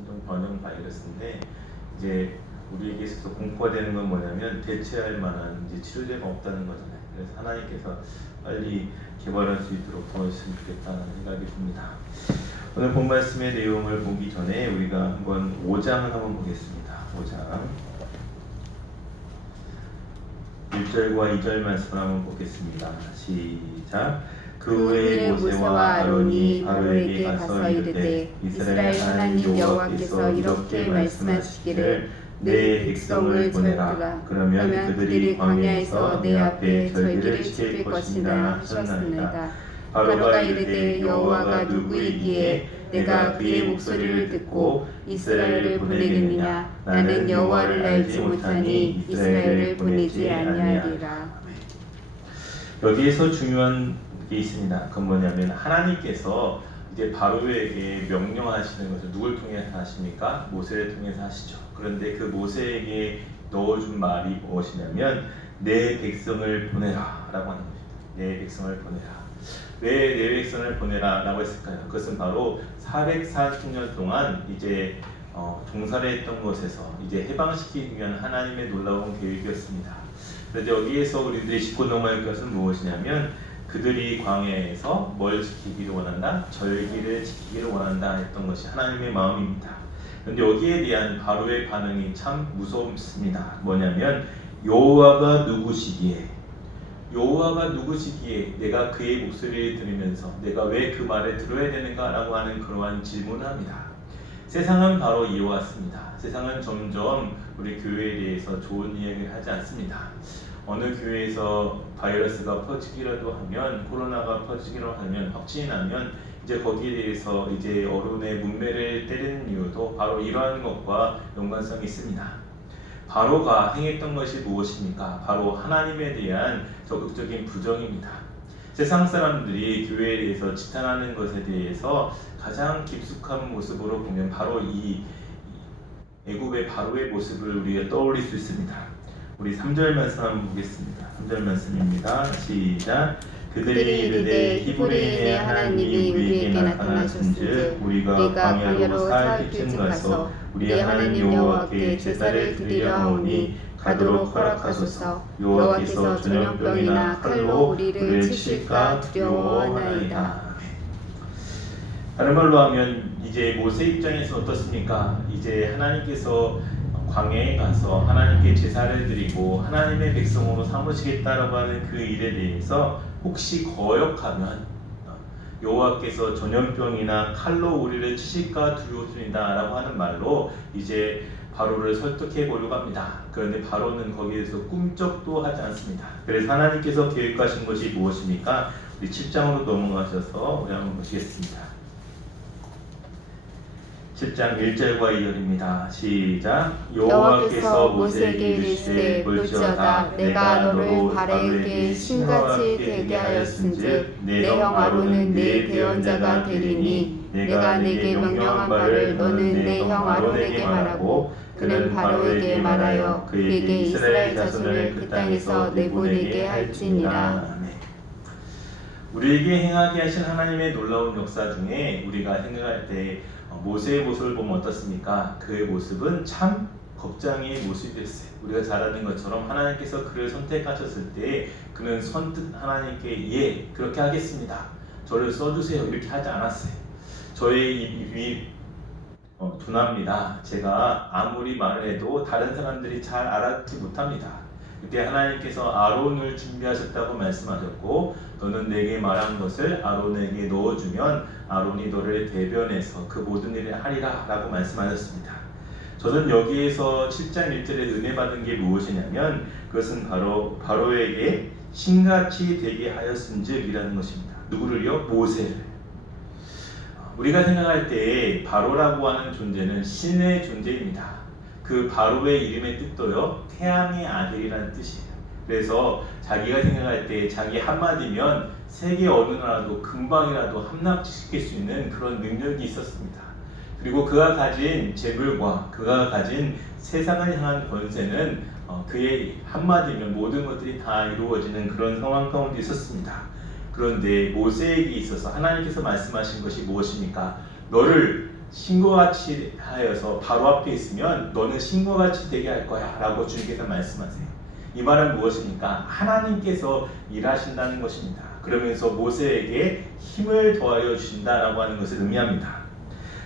신종 변형 바이러스인데 이제 우리에게 있어서 공포가 되는 건 뭐냐면 대체할 만한 이제 치료제가 없다는 거잖아요. 그래서 하나님께서 빨리 개발할 수 있도록 도와주시면 좋겠다는 생각이 듭니다. 오늘 본 말씀의 내용을 보기 전에 우리가 한번 5장을 한번 보겠습니다. 5장 1절과 2절 말씀을 한번 보겠습니다. 시작. 그 후에 모세와 아론이 바로에게 가서 이르되 이스라엘 하나님 여호와께서 이렇게 말씀하시기를 내 백성을 보내라. 그러면 그들이 광야에서 내 앞에 절기를 지킬 것이라 하셨습니다. 바로가 이르되 여호와가 누구이기에 내가 그의 목소리를 듣고 이스라엘을 보내겠느냐? 나는 여호와를 알지 못하니 이스라엘을 보내지 아니하리라. 여기에서 중요한 게 있습니다. 그건 뭐냐면 하나님께서 이제 바로에게 명령하시는 것을 누굴 통해서 하십니까? 모세를 통해서 하시죠. 그런데 그 모세에게 넣어준 말이 무엇이냐면 내 백성을 보내라 라고 하는 것입니다. 내 백성을 보내라. 왜 내 백성을 보내라 라고 했을까요? 그것은 바로 440년 동안 이제 종살이 했던 곳에서 이제 해방시키기 위한 하나님의 놀라운 계획이었습니다. 그런데 여기에서 우리들이 짚고 넘어갈 것은 무엇이냐면 그들이 광야에서 뭘 지키기를 원한다? 절기를 지키기를 원한다 했던 것이 하나님의 마음입니다. 그런데 여기에 대한 바로의 반응이 참 무섭습니다. 뭐냐면 여호와가 누구시기에 내가 그의 목소리를 들으면서 내가 왜 그 말을 들어야 되는가 라고 하는 그러한 질문을 합니다. 세상은 바로 이어왔습니다. 세상은 점점 우리 교회에 대해서 좋은 이야기를 하지 않습니다. 어느 교회에서 바이러스가 퍼지기라도 하면, 코로나가 퍼지기라도 하면, 확진이 나면 이제 거기에 대해서 이제 언론의 문매를 때리는 이유도 바로 이러한 것과 연관성이 있습니다. 바로가 행했던 것이 무엇입니까? 바로 하나님에 대한 적극적인 부정입니다. 세상 사람들이 교회에 대해서 지탄하는 것에 대해서 가장 깊숙한 모습으로 보면 바로 이 애굽의 바로의 모습을 우리가 떠올릴 수 있습니다. 우리 3절 말씀 한번 보겠습니다. 3절 말씀입니다. 시작. 그들이 이르되 히브리인의 하나님이 우리에게 나타나셨은즉 우리가 광야로 사흘쯤 가서 우리 하나님 여호와께 제사를 드리려 하오니 가도록 허락하소서. 여호와께서 전염병이나 칼로 우리를 치실까 두려워하나이다. 다른 말로 하면 이제 모세 입장에서 어떻습니까? 이제 하나님께서 광야에 가서 하나님께 제사를 드리고 하나님의 백성으로 삼으시겠다라고 하는 그 일에 대해서 혹시 거역하면 여호와께서 전염병이나 칼로 우리를 치실까 두려우십니다 라고 하는 말로 이제 바로를 설득해 보려고 합니다. 그런데 바로는 거기에서 꿈쩍도 하지 않습니다. 그래서 하나님께서 계획하신 것이 무엇입니까? 우리 7장으로 넘어가셔서 우리 한번 보시겠습니다. 7장 1절과 2절입니다. 시작. 여호와께서 모세에게 이르시되 볼지어다 내가 너를 바로에게 신같이 되게 하였은즉 내 형 아론은 네 대언자가 되리니 내가 네게 명령한 바를 너는 내 형 아론에게 말하고 그는 바로에게 말하여 그에게 이스라엘 자손을 그 땅에서 내보내게 할지니라. 우리에게 행하게 하신 하나님의 놀라운 역사 중에 우리가 생각할 때 모세의 모습을 보면 어떻습니까? 그의 모습은 참 겁장의 모습이었어요. 우리가 잘 아는 것처럼 하나님께서 그를 선택하셨을 때 그는 선뜻 하나님께 예 그렇게 하겠습니다. 저를 써주세요 이렇게 하지 않았어요. 저의 입이 둔합니다. 제가 아무리 말을 해도 다른 사람들이 잘 알아듣지 못합니다. 그때 하나님께서 아론을 준비하셨다고 말씀하셨고 너는 내게 말한 것을 아론에게 넣어주면 아론이 너를 대변해서 그 모든 일을 하리라 라고 말씀하셨습니다. 저는 여기에서 7장 1절에 은혜 받은 게 무엇이냐면 그것은 바로 바로에게 신같이 되게 하였은즉 이라는 것입니다. 누구를요? 모세를. 우리가 생각할 때 바로라고 하는 존재는 신의 존재입니다. 그 바로의 이름의 뜻도요 태양의 아들이라는 뜻이에요. 그래서 자기가 생각할 때 자기 한마디면 세계 어느 나라도 금방이라도 함락시킬 수 있는 그런 능력이 있었습니다. 그리고 그가 가진 재물과 그가 가진 세상을 향한 권세는 그의 한마디면 모든 것들이 다 이루어지는 그런 상황 가운데 있었습니다. 그런데 모세에게 있어서 하나님께서 말씀하신 것이 무엇입니까? 너를 신과 같이 하여서 바로 앞에 있으면 너는 신과 같이 되게 할 거야 라고 주님께서 말씀하세요. 이 말은 무엇입니까? 하나님께서 일하신다는 것입니다. 그러면서 모세에게 힘을 더하여 주신다라고 하는 것을 의미합니다.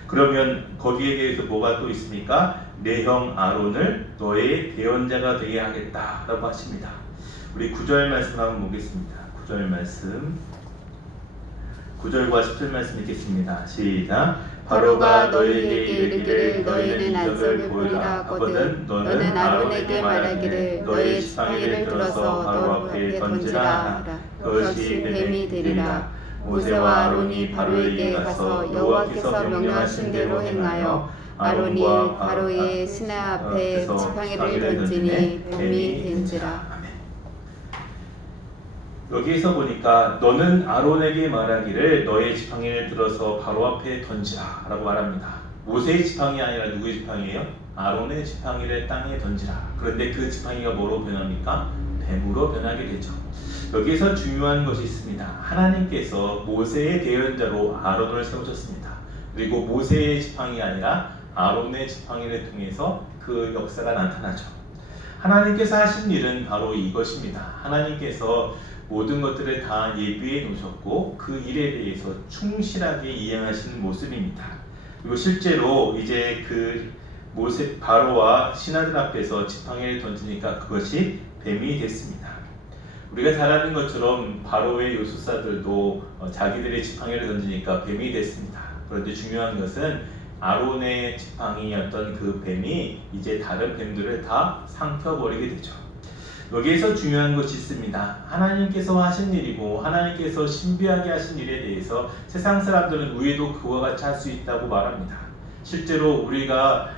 그러면 거기에 대해서 뭐가 또 있습니까? 내 형 아론을 너의 대언자가 되게 하겠다라고 하십니다. 우리 9절 말씀 한번 보겠습니다. 9절 말씀 9절과 10절 말씀 읽겠습니다. 시작. 바로가 너희에게 이르기를 너희는 안석을 보리라 하거든 너는 아론에게 말하기를 너의 지팡이를 들어서 바로 앞에 던지라 하라. 그것이 뱀이 되리라. 모세와 아론이 바로에게 가서 여호와께서 명령하신 대로 행하여 아론이 바로의 신의 앞에 지팡이를 던지니 뱀이 된지라. 여기에서 보니까 너는 아론에게 말하기를 너의 지팡이를 들어서 바로 앞에 던지라 라고 말합니다. 모세의 지팡이 아니라 누구의 지팡이에요? 아론의 지팡이를 땅에 던지라. 그런데 그 지팡이가 뭐로 변합니까? 뱀으로 변하게 되죠. 여기에서 중요한 것이 있습니다. 하나님께서 모세의 대언자로 아론을 세우셨습니다. 그리고 모세의 지팡이 아니라 아론의 지팡이를 통해서 그 역사가 나타나죠. 하나님께서 하신 일은 바로 이것입니다. 하나님께서 모든 것들을 다 예비해 놓으셨고 그 일에 대해서 충실하게 이행하시는 모습입니다. 그리고 실제로 이제 그 모세 바로와 신하들 앞에서 지팡이를 던지니까 그것이 뱀이 됐습니다. 우리가 잘 아는 것처럼 바로의 요술사들도 자기들의 지팡이를 던지니까 뱀이 됐습니다. 그런데 중요한 것은 아론의 지팡이였던 그 뱀이 이제 다른 뱀들을 다 삼켜버리게 되죠. 여기에서 중요한 것이 있습니다. 하나님께서 하신 일이고 하나님께서 신비하게 하신 일에 대해서 세상 사람들은 우리도 그와 같이 할 수 있다고 말합니다. 실제로 우리가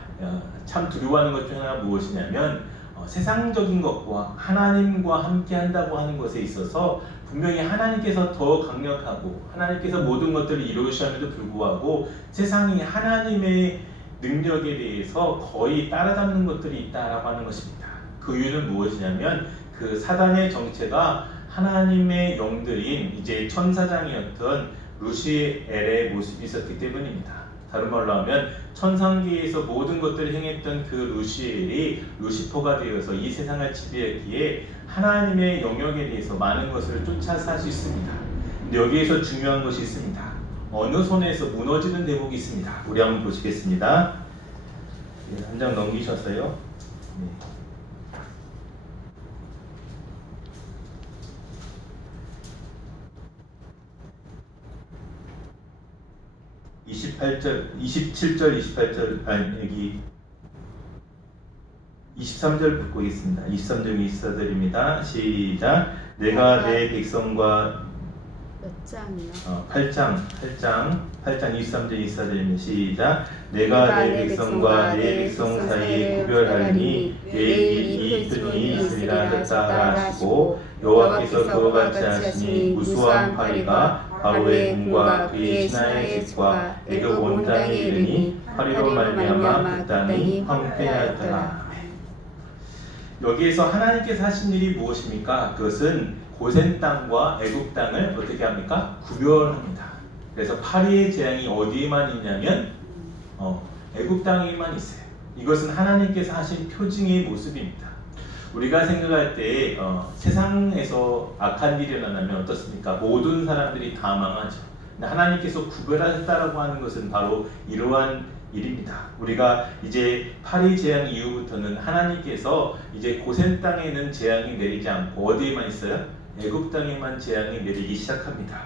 참 두려워하는 것 중 하나가 무엇이냐면 세상적인 것과 하나님과 함께 한다고 하는 것에 있어서 분명히 하나님께서 더 강력하고 하나님께서 모든 것들을 이루시함에도 불구하고 세상이 하나님의 능력에 대해서 거의 따라잡는 것들이 있다라고 하는 것입니다. 그 이유는 무엇이냐면 그 사단의 정체가 하나님의 영들인 이제 천사장이었던 루시엘의 모습이 있었기 때문입니다. 다른 말로 하면 천상계에서 모든 것들을 행했던 그 루시엘이 루시퍼가 되어서 이 세상을 지배했기에 하나님의 영역에 대해서 많은 것을 쫓아서 할 수 있습니다. 근데 여기에서 중요한 것이 있습니다. 어느 손에서 무너지는 대목이 있습니다. 우리 한번 보시겠습니다. 한 장 넘기셨어요? 네. 27절, 28절, 아니 여기 23절 보겠습니다. 23절 24절입니다. 시작. 내가 내 백성과 몇 장이요? 8장 23절 24절입니다. 시작. 내가 내 백성과 내 백성 사이에 구별하리니 내 표징이 있으리라 하셨다 하시고 여호와께서 그와 같이 하시니 무수한 파리가 바로의 궁과 그의 신하의 집과 애굽 온 땅에 이르니 파리로 말미암아 그 땅이 황폐하였더라. 여기에서 하나님께서 하신 일이 무엇입니까? 그것은 고센 땅과 애굽 땅을 어떻게 합니까? 구별합니다. 그래서 파리의 재앙이 어디에만 있냐면 애굽 땅에만 있어요. 이것은 하나님께서 하신 표징의 모습입니다. 우리가 생각할 때 세상에서 악한 일이 일어나면 어떻습니까? 모든 사람들이 다 망하죠. 근데 하나님께서 구별하셨다라고 하는 것은 바로 이러한 일입니다. 우리가 이제 파리 재앙 이후부터는 하나님께서 이제 고센 땅에는 재앙이 내리지 않고 어디에만 있어요? 애굽 땅에만 재앙이 내리기 시작합니다.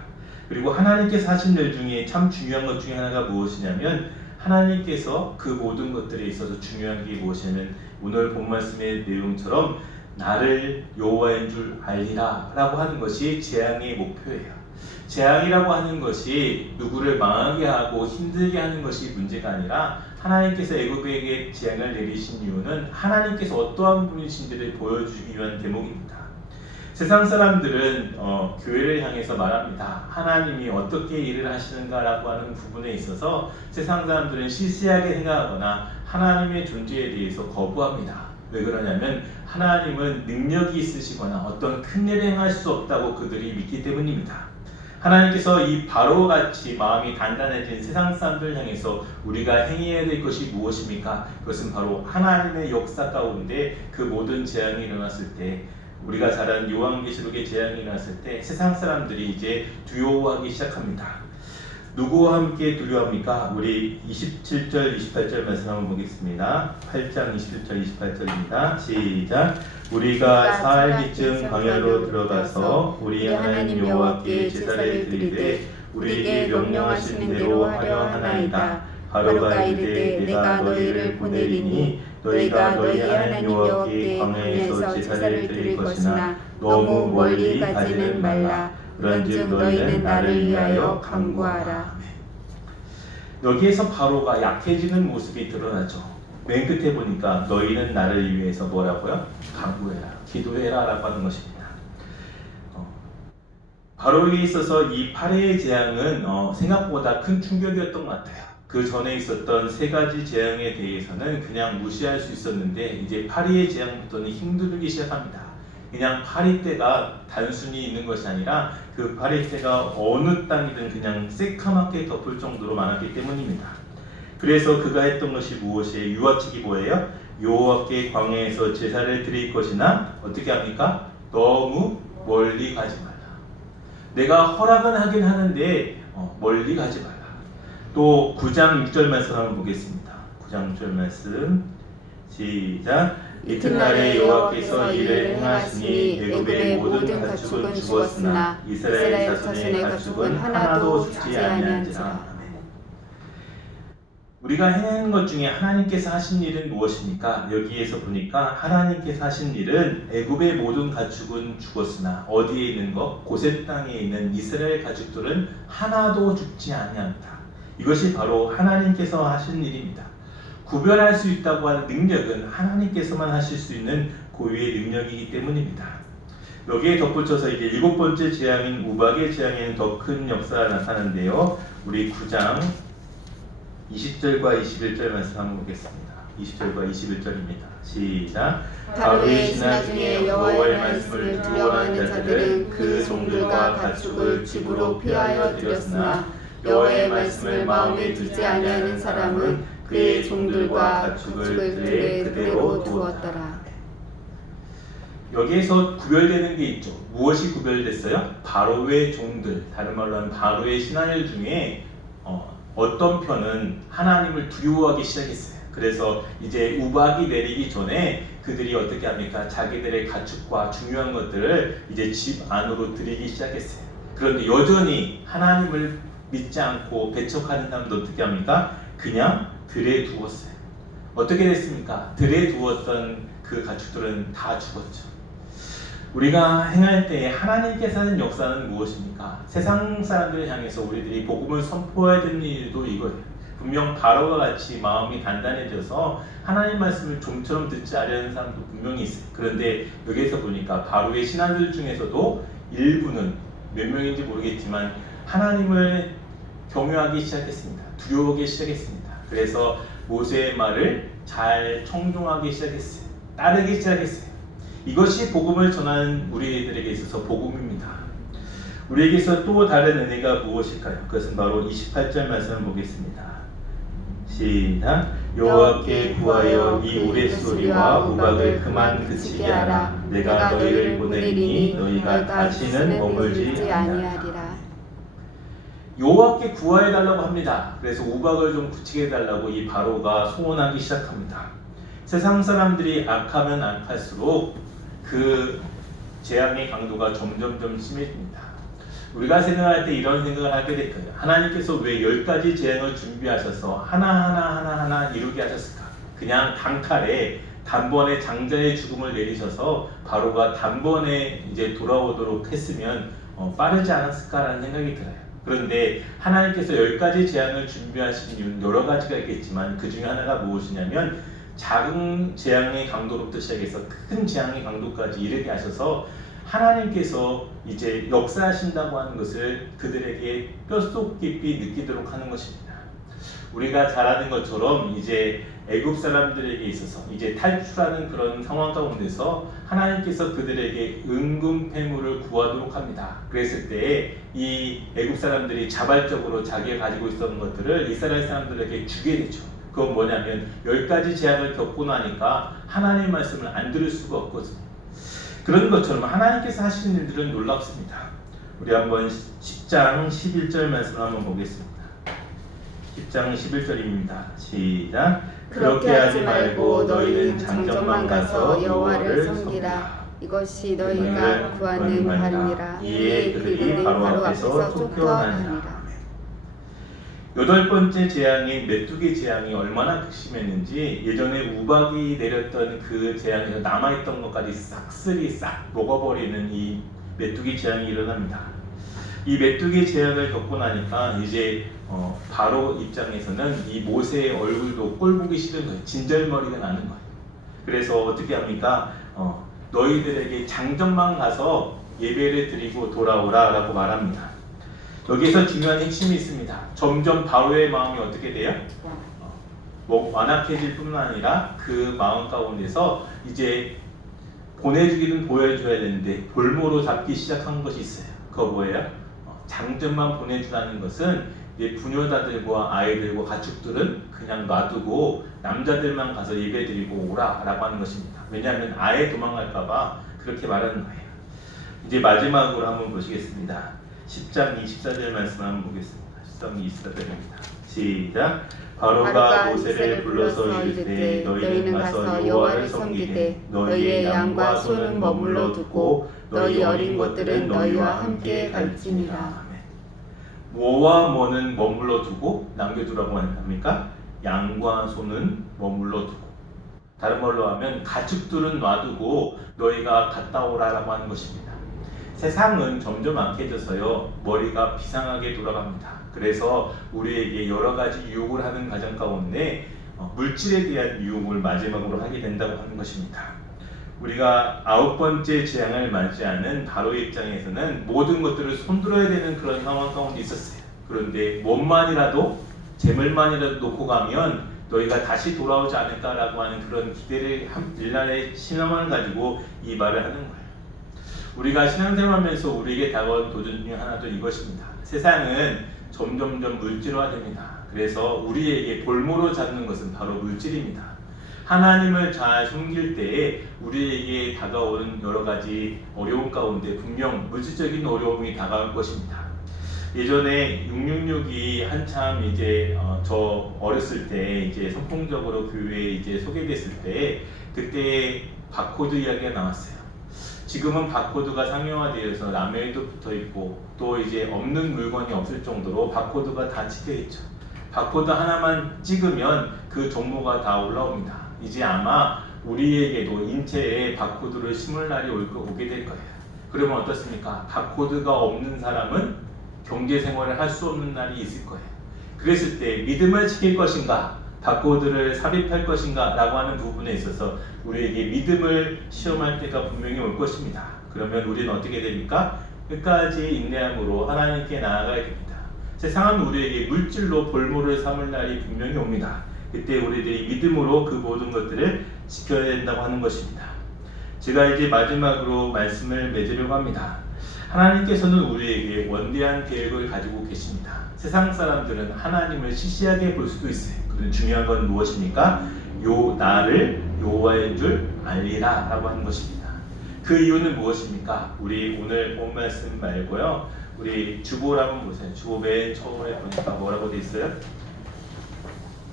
그리고 하나님께서 하신 일 중에 참 중요한 것 중에 하나가 무엇이냐면 하나님께서 그 모든 것들에 있어서 중요한 게 무엇이냐면 오늘 본 말씀의 내용처럼 나를 여호와인 줄 알리라 라고 하는 것이 재앙의 목표예요. 재앙이라고 하는 것이 누구를 망하게 하고 힘들게 하는 것이 문제가 아니라 하나님께서 애굽에게 재앙을 내리신 이유는 하나님께서 어떠한 분이신지를 보여주기 위한 대목입니다. 세상 사람들은 교회를 향해서 말합니다. 하나님이 어떻게 일을 하시는가라고 하는 부분에 있어서 세상 사람들은 시시하게 생각하거나 하나님의 존재에 대해서 거부합니다. 왜 그러냐면 하나님은 능력이 있으시거나 어떤 큰 일을 행할 수 없다고 그들이 믿기 때문입니다. 하나님께서 이 바로와 같이 마음이 단단해진 세상 사람들을 향해서 우리가 행해야 될 것이 무엇입니까? 그것은 바로 하나님의 역사 가운데 그 모든 재앙이 일어났을 때, 우리가 잘 아는 요한계시록의 재앙이 일어났을 때 세상 사람들이 이제 두려워하기 시작합니다. 누구와 함께 두려워합니까? 우리 27절, 28절 말씀 한번 보겠습니다. 8장 27절, 28절입니다. 시작! 우리가 사흘기쯤 광야로 들어가서 우리 하나님 여호와께 제사를 드리되 우리에게 명령하시는 대로 하려 하나이다. 바로가 이르되 내가 너희를 보내리니 너희가 너희 하나님 여호와께 광야에서 제사를 드릴 것이나 너무 멀리 가지는 말라. 그런즉 너희는 나를 위하여 간구하라. 여기에서 바로가 약해지는 모습이 드러나죠. 맨 끝에 보니까 너희는 나를 위해서 뭐라고요? 간구해라, 기도해라 라고 하는 것입니다. 바로에게 있어서 이 파레의 재앙은 생각보다 큰 충격이었던 것 같아요. 그 전에 있었던 세 가지 재앙에 대해서는 그냥 무시할 수 있었는데 이제 파리의 재앙부터는 힘들기 시작합니다. 그냥 파리떼가 단순히 있는 것이 아니라 그 파리떼가 어느 땅이든 그냥 새카맣게 덮을 정도로 많았기 때문입니다. 그래서 그가 했던 것이 무엇이에요? 유아책이 뭐예요? 여호와께 광야에서 제사를 드릴 것이나 어떻게 합니까? 너무 멀리 가지 말라. 내가 허락은 하긴 하는데 멀리 가지 말라. 또 9장 6절 말씀 한번 보겠습니다. 9장 6절 말씀 시작! 이튿날에 여호와께서 이를 행하시니 애굽의 모든 가축은 죽었으나 이스라엘 자손의 가축은 하나도 죽지 아니한지라. 우리가 행하는 것 중에 하나님께서 하신 일은 무엇입니까? 여기에서 보니까 하나님께서 하신 일은 애굽의 모든 가축은 죽었으나 어디에 있는 것? 고셋 땅에 있는 이스라엘 가축들은 하나도 죽지 아니한다. 이것이 바로 하나님께서 하신 일입니다. 구별할 수 있다고 하는 능력은 하나님께서만 하실 수 있는 고유의 능력이기 때문입니다. 여기에 덧붙여서 이제 7번째 재앙인 우박의 재앙에는 더 큰 역사가 나타나는데요. 우리 9장 20절과 21절 말씀 한번 보겠습니다. 20절과 21절입니다. 시작! 바로의 신하 중에 여호와의 말씀을 두려워하는 자들은 그 종들과 가축을 집으로 피하여 드렸으나 여호와의 말씀을 마음에 두지 아니하는 사람은 그의 종들과 가축을 들에 그대로 두었더라. 여기에서 구별되는 게 있죠. 무엇이 구별됐어요? 바로의 종들, 다른 말로 하면 바로의 신하들 중에 어떤 편은 하나님을 두려워하기 시작했어요. 그래서 이제 우박이 내리기 전에 그들이 어떻게 합니까? 자기들의 가축과 중요한 것들을 이제 집 안으로 들이기 시작했어요. 그런데 여전히 하나님을 믿지 않고 배척하는 사람도 어떻게 합니까? 그냥 들에 두었어요. 어떻게 됐습니까? 들에 두었던 그 가축들은 다 죽었죠. 우리가 행할 때 하나님께서 하는 역사는 무엇입니까? 세상 사람들을 향해서 우리들이 복음을 선포해야 되는 일도 이거예요. 분명 바로와 같이 마음이 단단해져서 하나님 말씀을 좀처럼 듣지 않으려는 사람도 분명히 있어요. 그런데 여기에서 보니까 바로의 신하들 중에서도 일부는 몇 명인지 모르겠지만 하나님을 경외하기 시작했습니다. 두려워하기 시작했습니다. 그래서 모세의 말을 잘 청종하기 시작했어요. 따르기 시작했어요. 이것이 복음을 전하는 우리들에게 있어서 복음입니다. 우리에게서 또 다른 은혜가 무엇일까요? 그것은 바로 28절 말씀을 보겠습니다. 시작! 여호와께 구하여 이 우레소리와 우박을 그만 그치게 하라. 내가 너희를 보내리니 너희가 다시는 머물지 아니하리라. 여호와께 구하해달라고 합니다. 그래서 우박을 좀 그치게 해달라고 이 바로가 소원하기 시작합니다. 세상 사람들이 악하면 악할수록 그 재앙의 강도가 점점점 심해집니다. 우리가 생각할 때 이런 생각을 하게 될 거예요. 하나님께서 왜 10가지 재앙을 준비하셔서 하나하나 이루게 하셨을까? 그냥 강탈에 단번에 장자의 죽음을 내리셔서 바로가 단번에 이제 돌아오도록 했으면 빠르지 않았을까라는 생각이 들어요. 그런데 하나님께서 10가지 재앙을 준비하신 이유는 여러 가지가 있겠지만 그 중에 하나가 무엇이냐면 작은 재앙의 강도로부터 시작해서 큰 재앙의 강도까지 이르게 하셔서 하나님께서 이제 역사하신다고 하는 것을 그들에게 뼛속 깊이 느끼도록 하는 것입니다. 우리가 잘 아는 것처럼 이제 애굽 사람들에게 있어서 이제 탈출하는 그런 상황 가운데서 하나님께서 그들에게 은금패물을 구하도록 합니다. 그랬을 때 이 애굽 사람들이 자발적으로 자기가 가지고 있었던 것들을 이스라엘 사람들에게 주게 되죠. 그건 뭐냐면 10가지 재앙을 겪고 나니까 하나님의 말씀을 안 들을 수가 없거든요. 그런 것처럼 하나님께서 하시는 일들은 놀랍습니다. 우리 한번 10장 11절 말씀을 한번 보겠습니다. 10장 11절입니다. 시작. 그렇게 하지 말고 너희는 장정만 가서 여호와를 섬기라. 이것이 너희가 구하는 바니라. 이에 그들이 바로 앞에서 쫓겨나니라. 여덟 번째 재앙인 메뚜기 재앙이 얼마나 극심했는지 예전에 우박이 내렸던 그 재앙에서 남아있던 것까지 싹쓸이 싹 먹어버리는 이 메뚜기 재앙이 일어납니다. 이 메뚜기 재앙을 겪고 나니까 이제 바로 입장에서는 이 모세의 얼굴도 꼴 보기 싫은 거예요. 진절머리가 나는 거예요. 그래서 어떻게 합니까? 너희들에게 장정만 가서 예배를 드리고 돌아오라 라고 말합니다. 여기에서 중요한 핵심이 있습니다. 점점 바로의 마음이 어떻게 돼요? 완악해질 뿐만 아니라 그 마음 가운데서 이제 보내주기는 보여줘야 되는데 볼모로 잡기 시작한 것이 있어요. 그거 뭐예요? 장정만 보내주라는 것은 이제 부녀자들과 아이들과 가축들은 그냥 놔두고 남자들만 가서 예배드리고 오라 라고 하는 것입니다. 왜냐하면 아예 도망갈까봐 그렇게 말하는 거예요. 이제 마지막으로 한번 보시겠습니다. 10장 24절 말씀 한번 보겠습니다. 10장 24절입니다. 시작. 바로가 모세를 불러서 이르되 너희는 가서 여호와를 섬기되 너희의 양과 소는 머물러 두고 너희 어린 것들은 너희와 함께 갈지니라. 뭐와 뭐는 머물러 두고 남겨두라고 합니까? 양과 소는 머물러 두고, 다른 말로 하면 가축들은 놔두고 너희가 갔다 오라라고 하는 것입니다. 세상은 점점 악해져서요 머리가 비상하게 돌아갑니다. 그래서 우리에게 여러 가지 유혹을 하는 과정 가운데 물질에 대한 유혹을 마지막으로 하게 된다고 하는 것입니다. 우리가 9번째 재앙을 맞이하는 바로의 입장에서는 모든 것들을 손들어야 되는 그런 상황 가운데 있었어요. 그런데 몸만이라도 재물만이라도 놓고 가면 너희가 다시 돌아오지 않을까라고 하는 그런 기대를 일날의 신앙을 가지고 이 말을 하는 거예요. 우리가 신앙생활하면서 우리에게 다가온 도전 중 하나도 이것입니다. 세상은 점점점 물질화됩니다. 그래서 우리에게 볼모로 잡는 것은 바로 물질입니다. 하나님을 잘 섬길 때에 우리에게 다가오는 여러 가지 어려움 가운데 분명 물질적인 어려움이 다가올 것입니다. 예전에 666이 한참 이제 저 어렸을 때 이제 선풍적으로 교회에 이제 소개됐을 때 그때 바코드 이야기가 나왔어요. 지금은 바코드가 상용화되어서 라멜도 붙어 있고 또 이제 없는 물건이 없을 정도로 바코드가 다 찍혀 있죠. 바코드 하나만 찍으면 그 정보가 다 올라옵니다. 이제 아마 우리에게도 인체에 바코드를 심을 날이 오게 될 거예요. 그러면 어떻습니까? 바코드가 없는 사람은 경제생활을 할 수 없는 날이 있을 거예요. 그랬을 때 믿음을 지킬 것인가, 바코드를 삽입할 것인가 라고 하는 부분에 있어서 우리에게 믿음을 시험할 때가 분명히 올 것입니다. 그러면 우리는 어떻게 됩니까? 끝까지 인내함으로 하나님께 나아가야 됩니다. 세상은 우리에게 물질로 볼모를 삼을 날이 분명히 옵니다. 그때 우리들이 믿음으로 그 모든 것들을 지켜야 된다고 하는 것입니다. 제가 이제 마지막으로 말씀을 맺으려고 합니다. 하나님께서는 우리에게 원대한 계획을 가지고 계십니다. 세상 사람들은 하나님을 시시하게 볼 수도 있어요. 그런데 중요한 건 무엇입니까? 나를 여호와인 줄 알리라 라고 하는 것입니다. 그 이유는 무엇입니까? 우리 오늘 본 말씀 말고요, 우리 주보를 한번 보세요. 주보 맨 처음에 보니까 뭐라고 돼 있어요?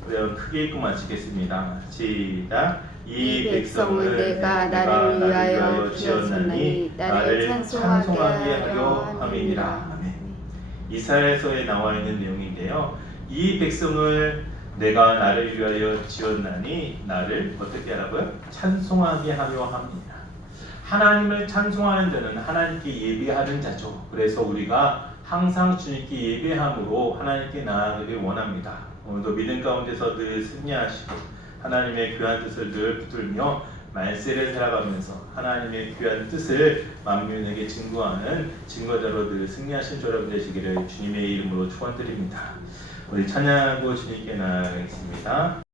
우리 크게 읽고 마치겠습니다. 시작. 이 백성은 내가 나를 위하여 지었나니 나를 찬송하게 하려 함이니라. 아멘. 이사야서에 나와 있는 내용인데요. 이 백성을 내가 나를 위하여 지었나니 나를 어떻게 하라고요? 찬송하게 하려 합니다. 하나님을 찬송하는 자는 하나님께 예배하는 자죠. 그래서 우리가 항상 주님께 예배함으로 하나님께 나아가길 원합니다. 오늘도 믿음 가운데서 늘 승리하시고 하나님의 귀한 뜻을 늘 붙들며 말세를 살아가면서 하나님의 귀한 뜻을 만민에게 증거하는 증거자로 늘 승리하신 여러분 되시기를 주님의 이름으로 축원드립니다. 우리 찬양하고 주님께 나아가겠습니다.